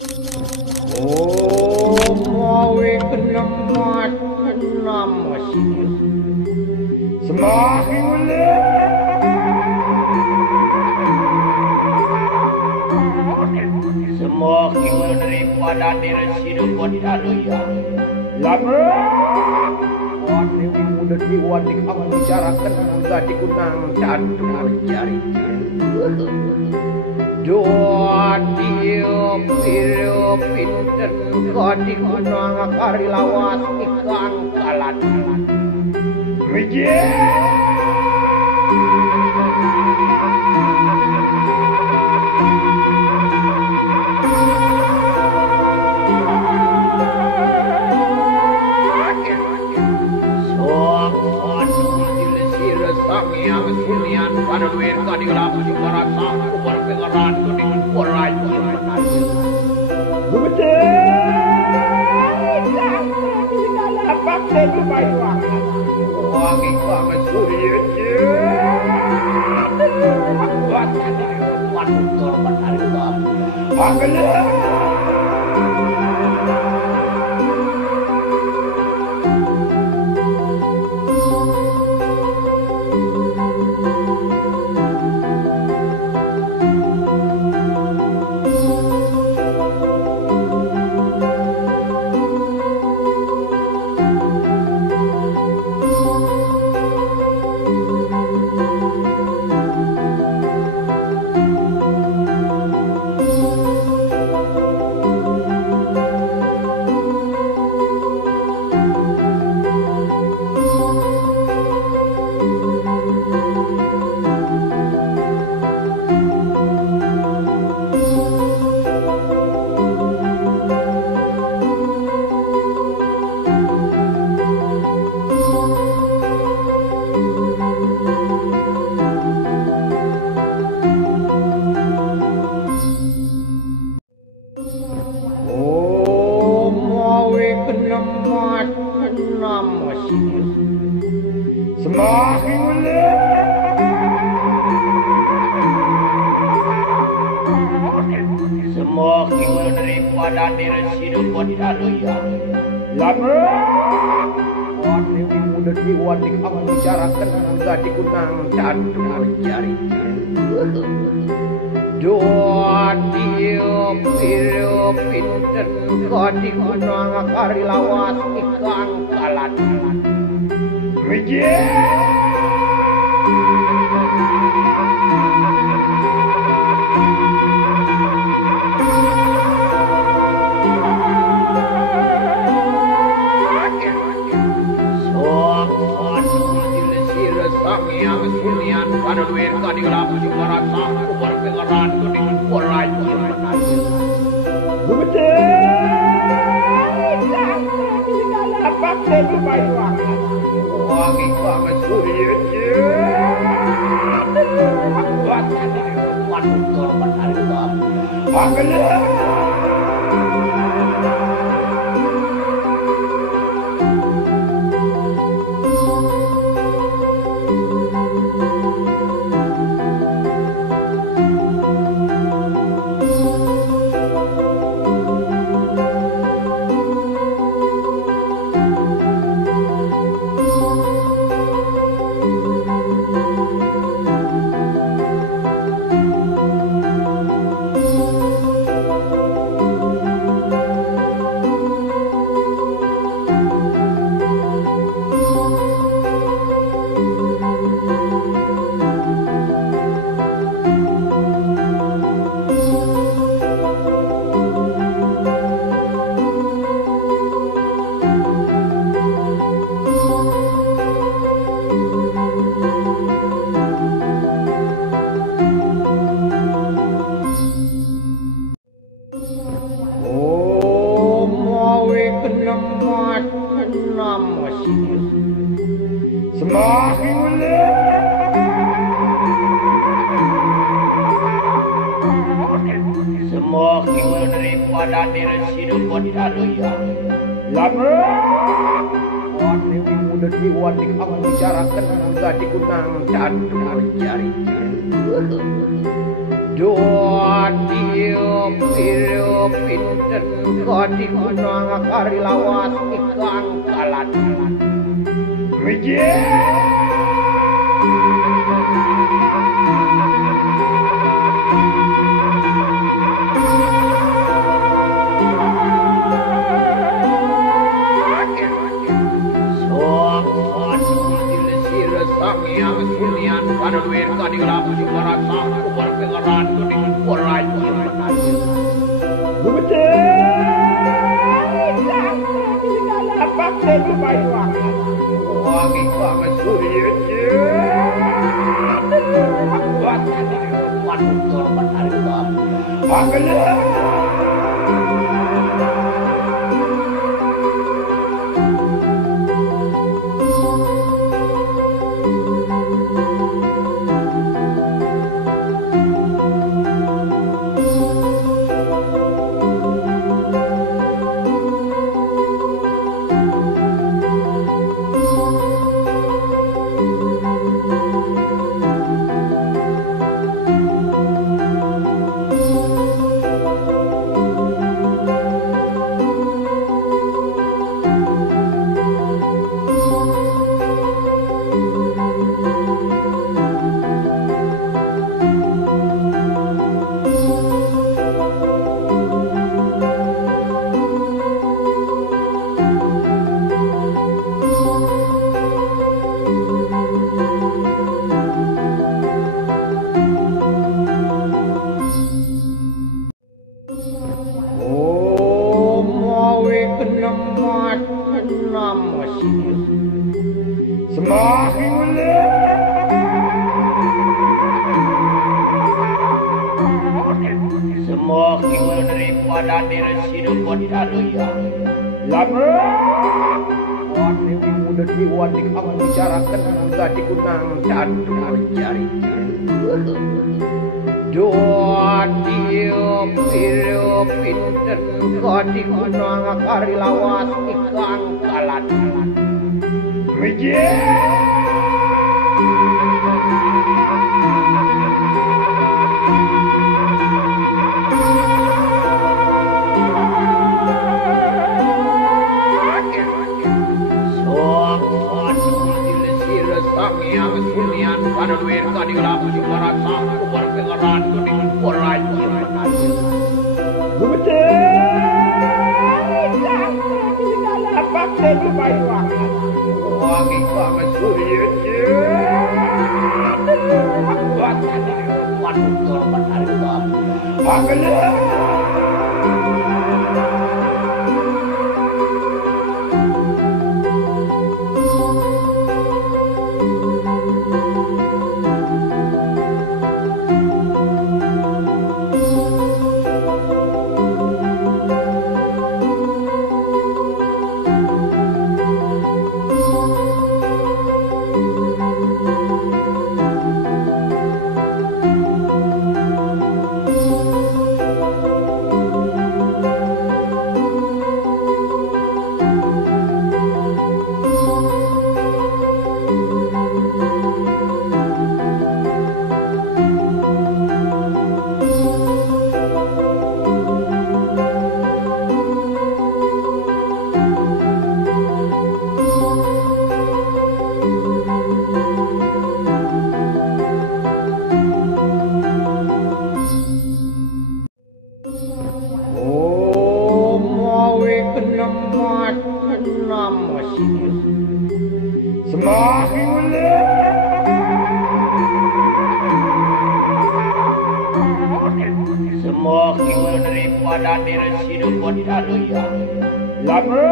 Oh, mawi kenemat enam masih semakin semakin daripada diri sidupon daluya lama wani muda diwani kamu bicarakan gadi kunang catur jari doa tiup tiup pinten gadi kunang kari lawas ikang kalan yang kunian pada mereka di dalam juga rasa berpengaruh dengan orang yang menarik. Apa saja baik wangi wangi surya buat betul menarik banget. Semakin daripada diri sidupon daluya lama wani muda diwani kamu bicarakan gadi kunang catur jari doa tiup tiup pinten gadi kunang kari lawas ikang kalan yang kunian pada mereka di dalam juga rasa berpengaruh dengan orang yang menarik. Apa saja baik wangi wangi surya buat betul menarik banget. Semakin daripada diri sidupon daluya lama wani muda diwani kamu bicarakan gadi kunang catur jari Doa tiup tiup pinten kodi kunang kari lawas ikang kalan. Yang sunian pada duit kadi gelap merasa umur pengeran kuning kurai menan. Apa tadi bayu wangi wangi surya buat tadi waduh korban hari gelap. Semakin daripada diri sidu kodaluya. Lama wani muda diwan di kamu bicarakan gadi kunang jadu mencari doa tiup tiup pinten gadi kunang kari lawas ikang kalan. Yang sunian pada duit kadi gelap merasa umur pengeran kuning kurai menan. Apa tadi bayu wangi wangi surya buat tadi waduh korban hari gelap. Semakin daripada diri sidu kodaluya. Lama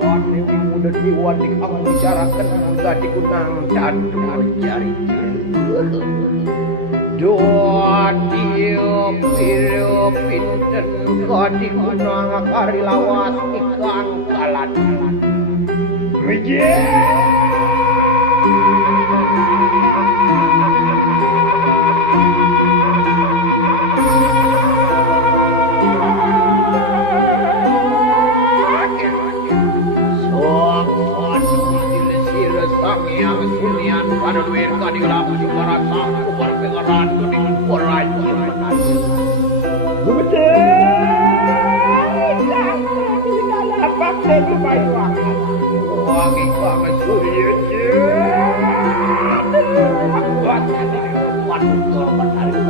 wani muda diwan di kamu bicarakan gadi kunang jadu mencari doa tiup tiup pinten gadi kunang kari lawas ikang kalan. Yang sunian pada duit kadi gelap merasa umur pengeran kuning kurai Dewi Bayu wangi banget surya waduh korban hari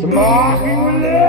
semakin